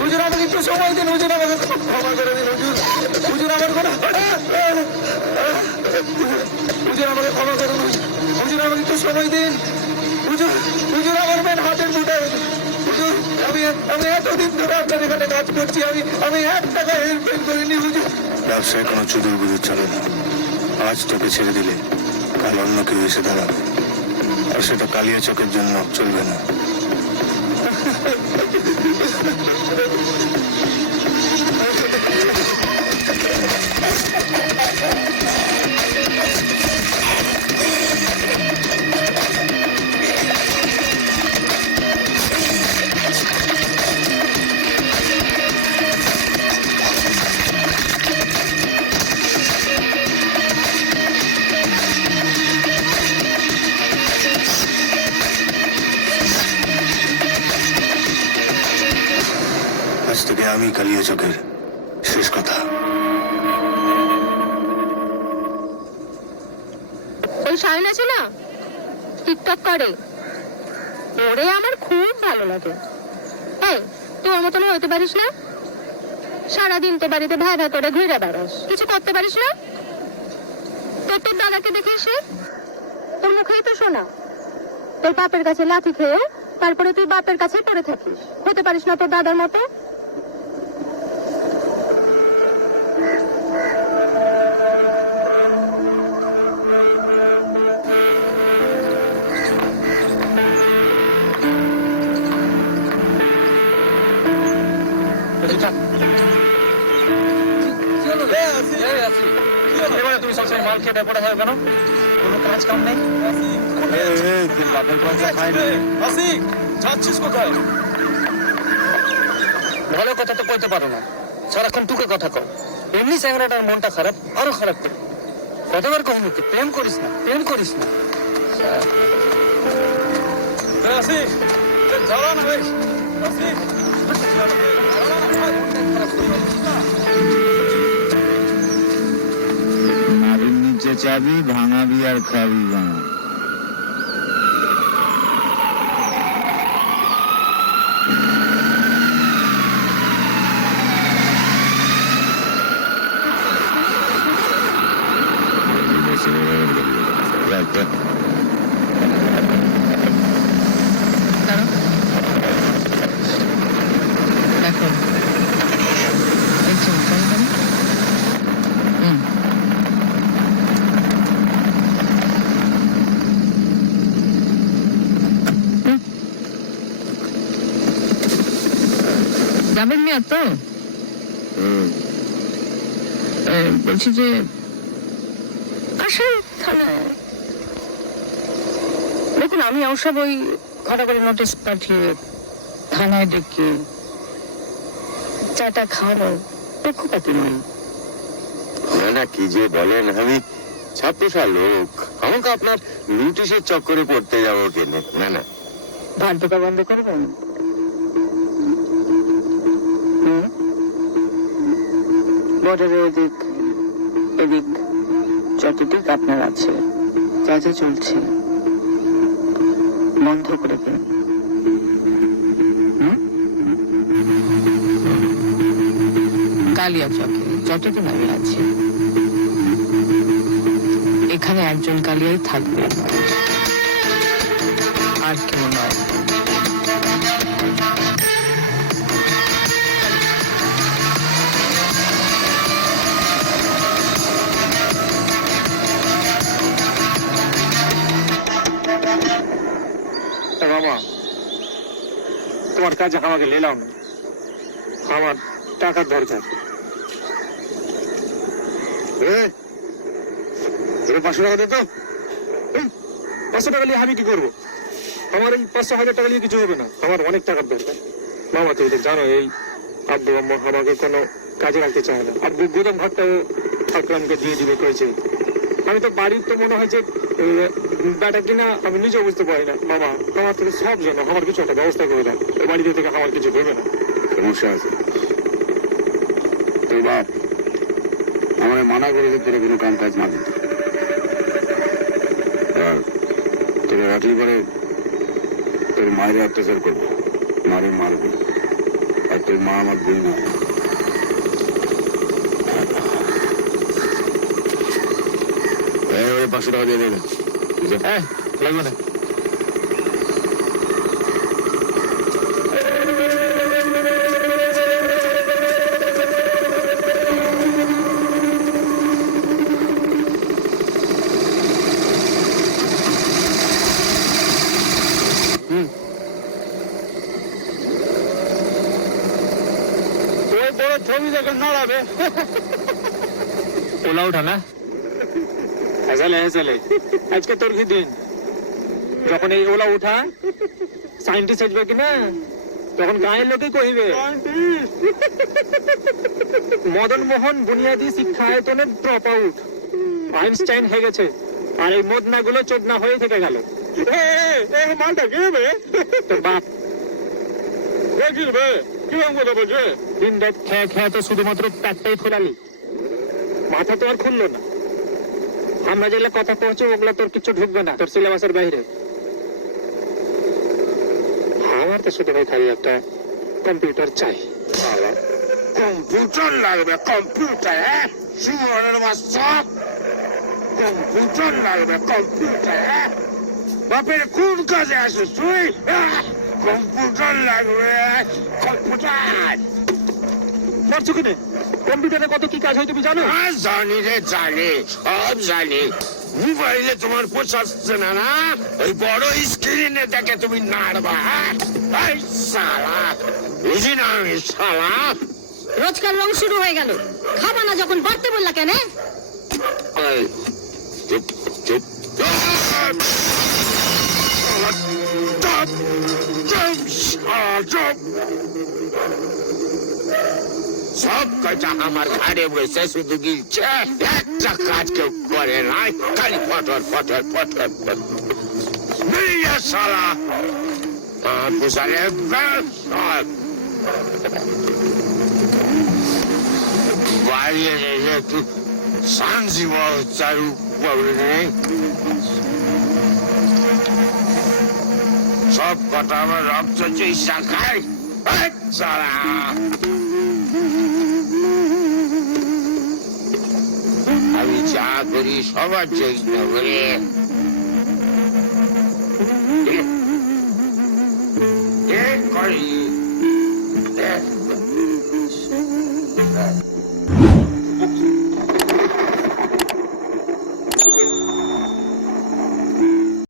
হুজুর আমাকে একটু সময় দিন ক্ষমা করে দিন কোনো ক্ষমা হুজুর। আমাকে একটু সময় দিন। আমি আমি এখানে কাজ করছি, আমি আমি এক টাকা ব্যবসায় কোনো চুদুর বুদুর চলে না। আজ তোকে ছেড়ে দিলে কাল অন্য কেউ এসে দাঁড়াবে। আর সেটা কালিয়া চোখের জন্য চলবে না। কালিয়া চোখের শেষ কথা। ওই টিকটক করে। ওরে আমার খুব ভালো লাগে। এই তুই পারিস না? সারাদিন তো বাড়িতে ভ্যা ভ্যা করে ঘুরে বেড়াস। কিছু করতে পারিস না? তোর তোর দাদাকে দেখিস রে? তোর মুখেই তো শোনা তোর বাপের কাছে লাথি খেয়ে তারপরে তুই বাপের কাছে পড়ে থাকিস। হতে পারিস না তোর দাদার মতো? এবারে তুমি সবসময় মাল খেতে পড়ে থাকো কেন? কোনো কাজ কাম নেই বাপের পয়সা খাইনি যাচ্ছিস কোথায়? ভালো কথা তো কইতে পারো না। সারাক্ষণ টুকে কথা কও। এমনি চ্যাংরাটার মনটা খারাপ আরও খারাপ করে। কতবার কহিনি তো প্রেম করিস না প্রেম করিস না। আসিস জ্বালা না ভাই আসিস নারীর চাবি ভাঙাবি আর খাবি বাঙা দেখো এই যে কেন কেন হুম হুম। মিয়া তো বলছি যে আসেন থানায়। দেখুন আমি অবশ্য ওই ঘটা করে নোটিশ পাঠিয়ে থানায় ডেকে চাটা খাওয়ানোর পক্ষপাতি নয় না না কি যে বলেন আমি ছাত্রসা লোক। আমাকে আপনার নোটিশের চক্করে পড়তে যাব কেন। না না। ঢোকা বন্ধ করবেন? বর্ডারের এদিক এদিক যতটুক আপনার আছে, যা যা চলছে, বন্ধ করে দিন? কালিয়া চকে, যতদিন আমি আছি। এখানে একজন কালিয়াই থাকবে তোমার কাছে আমাকে নিলাম আমার টাকার দরকার। পাঁচশো টাকা দিত পাঁচশো টাকা নিয়ে আমি কি করব? আমার এই পাঁচশো হাজার টাকা নিয়ে কিছু হবে না। আমার অনেক টাকার দরকার। মামা তুমি তো জানো এই আব্বু আমাকে কোনো কাজে রাখতে চায় না। আব্বু গোদাম আকরামকে দিয়ে দিবে কয়েছে আমি তো বাড়ির তো মনে হয় যে ব্যাটা কিনা আমি নিজেও বুঝতে পারি না। মামা, আমার থেকে সব জানো আমার কিছু একটা ব্যবস্থা করে এই বাড়িতে থেকে আমার কিছু দেবে না। সমস্যা আছে। তোর বাপ আমার মানা করেছে তোর কোনো কাম কাজ না দিতে আর তোর রাখলি পরে তোর মায়ের অত্যাচার করব, মারে মারবো। আর তোর মা আমার বই না পাঁচশো টাকা দিয়ে দেবে হ্যাঁ লাগবে না বড় ছবি যখন নড়াবে। ওলা ওঠা না? হাসালে হাসালে আজকে তোর কি দিন? যখন এই ওলা উঠা সাইন্টিস্ট আসবে কিনা তখন গাঁয়ের লোকে কহিবে মদন মোহন বুনিয়াদী শিক্ষা আয়তনের ড্রপ আউট আইনস্টাইন হয়ে গেছে। আর এই মদনা গুলো চোদনা হয়ে থেকে গেল। মালটা কে বে? তোর বাপ। কীরকম কথা বলছে? দিন রাত খেয়ে খেয়ে তো শুধুমাত্র পেটটাই ফোলালি মাথা তো আর খুললো না। আমরা যেগুলো কথা পৌঁছে ওগুলো তোর কিছু ঢুকবে না, তোর সিলেবাসের বাইরে। আমার তো শুধু ভাই খালি একটা কম্পিউটার চাই। কম্পিউটার লাগবে কম্পিউটার হ্যাঁ? সুমনের মাস্টার কম্পিউটার লাগবে কম্পিউটার হ্যাঁ? বাপের কোন কাজে আসিস তুই? কম্পিউটার লাগবে কম্পিউটার পারছ কিনে কম্পিউটারে কত কি কাজ হয় তুমি জানো? হ্যাঁ জানি রে জানি সব জানি। মোবাইলে তোমার পোষাচ্ছে না না? ওই বড় স্ক্রিনে দেখে তুমি নাড়বা হ্যাঁ? এই শালা বুঝি না আমি শালা? রোজকার রং শুরু হয়ে গেল। খাবা না যখন বাড়তে বললা কেন চুপ চুপ চুপ। চুপ চুপ। সব কয়টা আমার ঘাড়ে বসে শুধু গিলছে, একটা কাজ কেউ করে নাই, খালি ফটর ফটর ফটর পোষারে সব বাইরে একটু শান্তি চালু করবে সব কথা আমার রক্ত চিকিৎসা খাই সারা আমি যা করি সবার চেষ্টা করি